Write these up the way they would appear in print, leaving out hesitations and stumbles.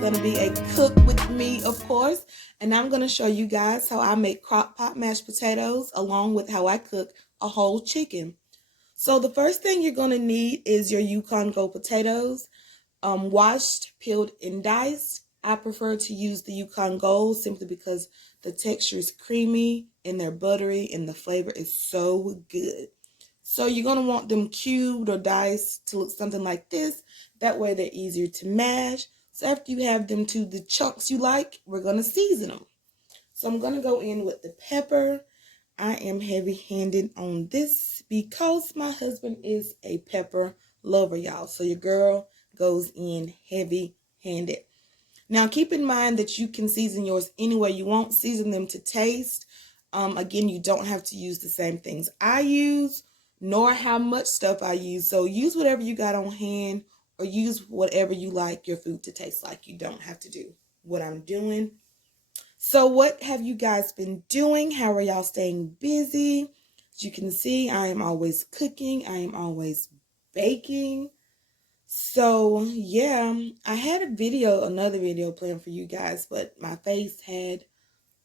going to be a cook with me, of course, and I'm going to show you guys how I make crock pot mashed potatoes along with how I cook a whole chicken. So the first thing you're going to need is your Yukon Gold potatoes, washed, peeled, and diced. I prefer to use the Yukon Gold simply because the texture is creamy and they're buttery and the flavor is so good. So you're going to want them cubed or diced to look something like this. That way they're easier to mash. So after you have them to the chunks you like, we're going to season them. So I'm going to go in with the pepper. I am heavy-handed on this because my husband is a pepper lover, y'all. So your girl goes in heavy-handed. Now keep in mind that you can season yours any way you want. Season them to taste. Again, you don't have to use the same things I use, nor how much stuff I use. So use whatever you got on hand or use whatever you like your food to taste like. You don't have to do what I'm doing. So what have you guys been doing? How are y'all staying busy? As you can see, I am always cooking. I am always baking. So yeah, I had another video planned for you guys, but my face had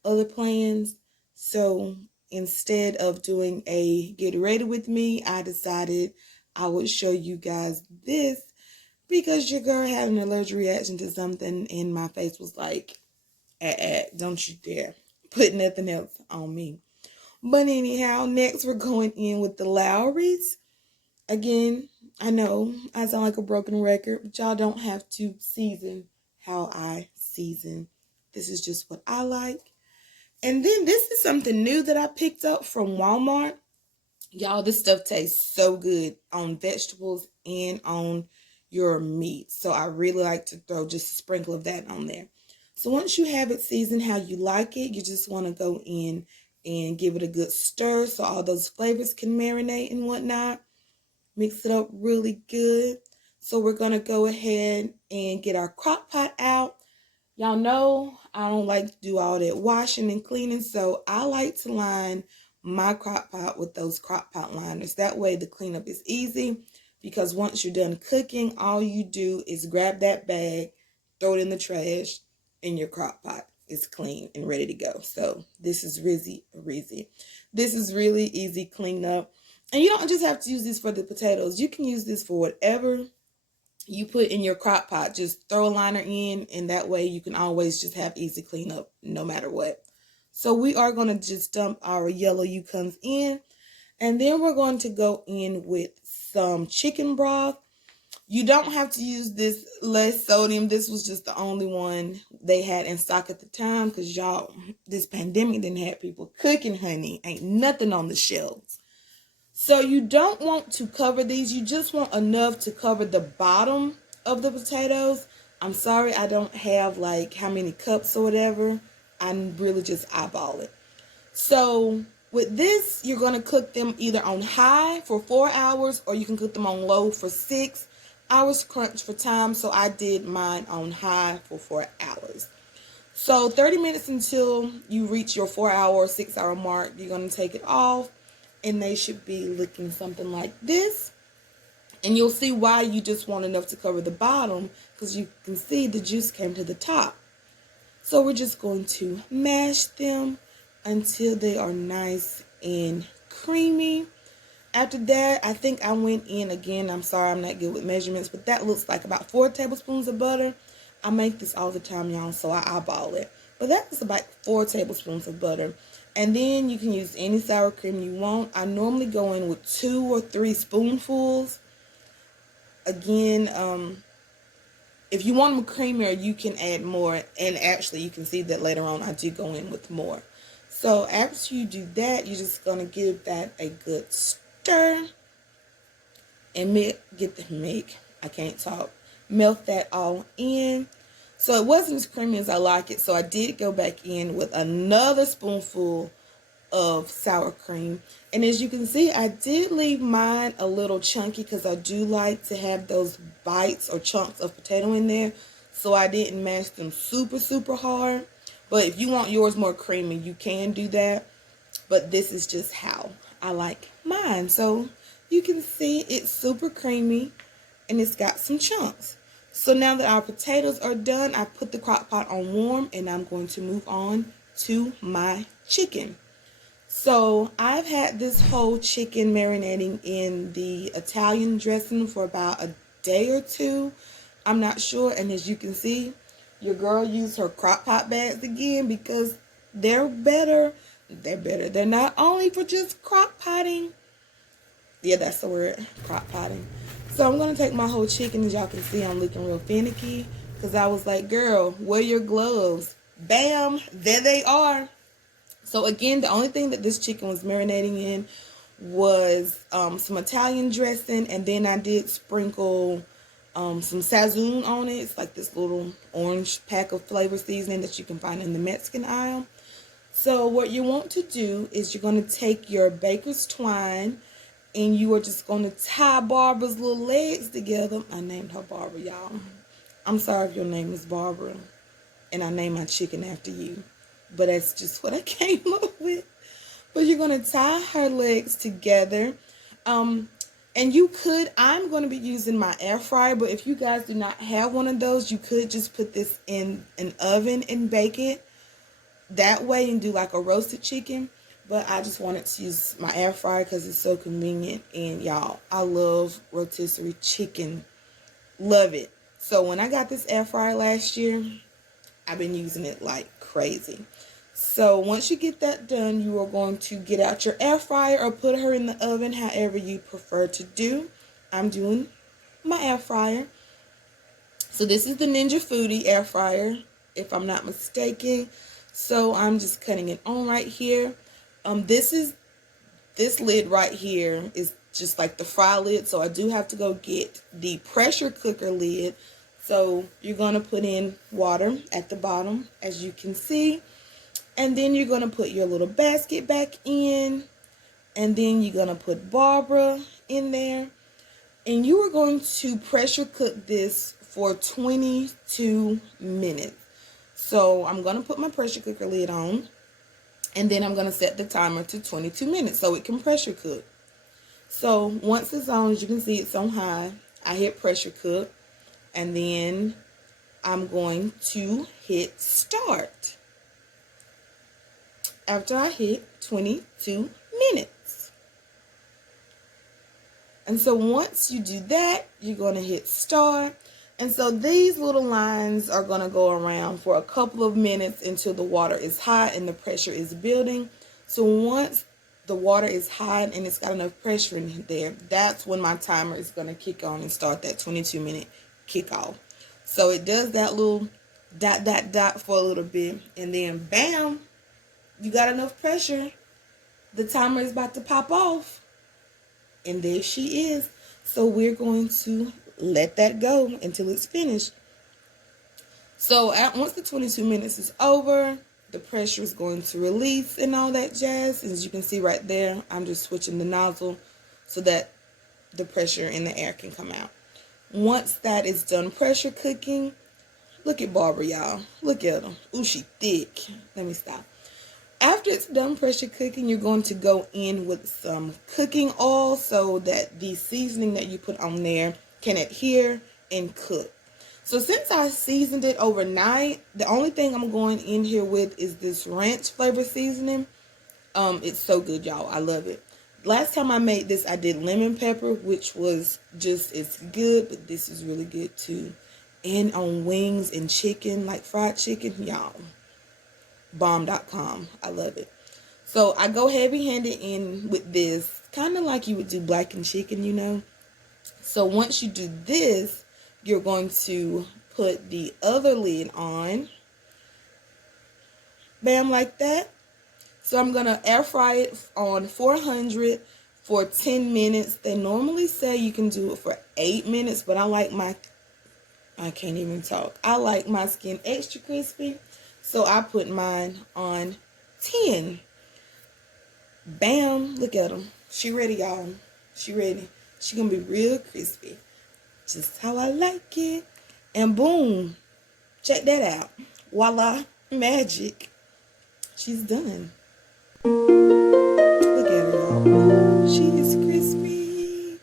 other plans. So instead of doing a get ready with me, I decided I would show you guys this because your girl had an allergic reaction to something and my face was like, don't you dare put nothing else on me. But anyhow, next we're going in with the Lowry's. Again, I know I sound like a broken record, but y'all don't have to season how I season. This is just what I like. And then this is something new that I picked up from Walmart. Y'all, this stuff tastes so good on vegetables and on your meat. So I really like to throw just a sprinkle of that on there. So once you have it seasoned how you like it, you just want to go in and give it a good stir so all those flavors can marinate and whatnot. Mix it up really good. So we're going to go ahead and get our crock pot out. Y'all know I don't like to do all that washing and cleaning, so I like to line my crock pot with those crock pot liners. That way the cleanup is easy because once you're done cooking, all you do is grab that bag, throw it in the trash, and your crock pot is clean and ready to go. So this is easy. This is really easy cleanup. And you don't just have to use this for the potatoes. You can use this for whatever you put in your crock pot. Just throw a liner in, and that way you can always just have easy cleanup no matter what. So we are going to just dump our yellow Yukons in, and then we're going to go in with some chicken broth. You don't have to use this less sodium. This was just the only one they had in stock at the time because y'all, this pandemic didn't have people cooking, honey. Ain't nothing on the shelves. So you don't want to cover these. You just want enough to cover the bottom of the potatoes. I'm sorry I don't have like how many cups or whatever. I really just eyeball it. So with this, you're going to cook them either on high for 4 hours or you can cook them on low for 6 hours. Crunch for time, so I did mine on high for 4 hours. So 30 minutes until you reach your 4 hour or 6 hour mark, you're going to take it off. And they should be looking something like this. And you'll see why you just want enough to cover the bottom, because you can see the juice came to the top. So we're just going to mash them until they are nice and creamy. After that, I think I went in again. I'm sorry, I'm not good with measurements, but that looks like about 4 tablespoons of butter. I make this all the time, y'all, so I eyeball it. But that is about 4 tablespoons of butter. And then you can use any sour cream you want. I normally go in with 2 or 3 spoonfuls. Again, if you want them creamier, you can add more. And actually, you can see that later on, I do go in with more. So after you do that, you're just going to give that a good stir. And melt that all in. So it wasn't as creamy as I like it, so I did go back in with another spoonful of sour cream. And as you can see, I did leave mine a little chunky because I do like to have those bites or chunks of potato in there. So I didn't mash them super hard. But if you want yours more creamy, you can do that. But this is just how I like mine. So you can see it's super creamy and it's got some chunks. So now that our potatoes are done, I put the crock pot on warm, and I'm going to move on to my chicken. So I've had this whole chicken marinating in the Italian dressing for about a day or two. I'm not sure. And as you can see, your girl used her crock pot bags again because they're better. They're better. They're not only for just crock potting. Yeah, that's the word, crock potting. So I'm going to take my whole chicken. As y'all can see, I'm looking real finicky because I was like, girl, wear your gloves. Bam, there they are. So again, the only thing that this chicken was marinating in was some Italian dressing, and then I did sprinkle some Sazon on it. It's like this little orange pack of flavor seasoning that you can find in the Mexican aisle. So what you want to do is you're going to take your baker's twine, and you are just going to tie Barbara's little legs together. I named her Barbara, y'all. I'm sorry if your name is Barbara and I named my chicken after you, but that's just what I came up with. But you're going to tie her legs together. And you could, I'm going to be using my air fryer, but if you guys do not have one of those, you could just put this in an oven and bake it that way and do like a roasted chicken. But I just wanted to use my air fryer because it's so convenient. And y'all, I love rotisserie chicken. Love it. So when I got this air fryer last year, I've been using it like crazy. So once you get that done, you are going to get out your air fryer or put her in the oven, however you prefer to do. I'm doing my air fryer. So this is the Ninja Foodie air fryer, if I'm not mistaken. So I'm just cutting it on right here. This lid right here is just like the fry lid. So I do have to go get the pressure cooker lid. So you're going to put in water at the bottom, as you can see. And then you're going to put your little basket back in. And then you're going to put Barbara in there. And you are going to pressure cook this for 22 minutes. So I'm going to put my pressure cooker lid on. And then I'm going to set the timer to 22 minutes so it can pressure cook. So once it's on, as you can see, it's on high. I hit pressure cook. And then I'm going to hit start after I hit 22 minutes. And so once you do that, you're going to hit start. And so these little lines are going to go around for a couple of minutes until the water is hot and the pressure is building. So once the water is hot and it's got enough pressure in there, that's when my timer is going to kick on and start that 22-minute kickoff. So it does that little dot for a little bit, and then bam, you got enough pressure. The timer is about to pop off, and there she is. So we're going to let that go until it's finished. So once the 22 minutes is over, the pressure is going to release and all that jazz. As you can see right there, I'm just switching the nozzle so that the pressure in the air can come out. Once that is done pressure cooking, look at Barbara, y'all. Look at her. Ooh, she thick. Let me stop. After it's done pressure cooking, you're going to go in with some cooking oil so that the seasoning that you put on there can adhere and cook. So since I seasoned it overnight, the only thing I'm going in here with is this ranch flavor seasoning. It's so good, y'all. I love it. Last time I made this, I did lemon pepper, which was just as good, but this is really good too. And on wings and chicken, like fried chicken, y'all, bomb.com. I love it. So I go heavy-handed in with this, kind of like you would do blackened chicken, you know. So once you do this, you're going to put the other lid on. Bam, like that. So I'm going to air fry it on 400 for 10 minutes. They normally say you can do it for 8 minutes, but I can't even talk. I like my skin extra crispy, so I put mine on 10. Bam, look at them. She ready, y'all. She ready. She gonna be real crispy, just how I like it. And boom, check that out. Voila, magic. She's done. Look at her, y'all. She is crispy.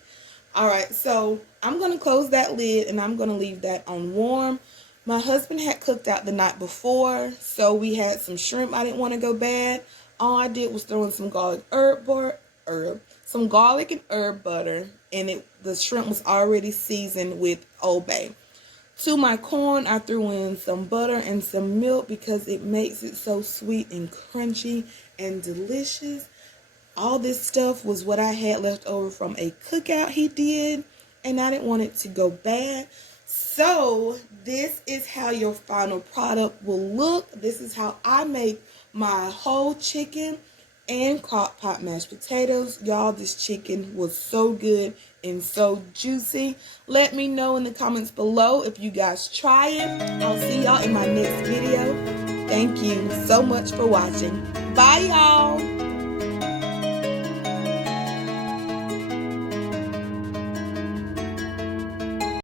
All right, so I'm going to close that lid and I'm going to leave that on warm. My husband had cooked out the night before, so we had some shrimp. I didn't want to go bad. All I did was throw in some garlic some garlic and herb butter, and the shrimp was already seasoned with Old Bay. To my corn, I threw in some butter and some milk because it makes it so sweet and crunchy and delicious. All this stuff was what I had left over from a cookout he did, and I didn't want it to go bad. So this is how your final product will look. This is how I make my whole chicken and crock pot mashed potatoes. Y'all, this chicken was so good and so juicy. Let me know in the comments below if you guys try it. I'll see y'all in my next video. Thank you so much for watching. Bye, y'all.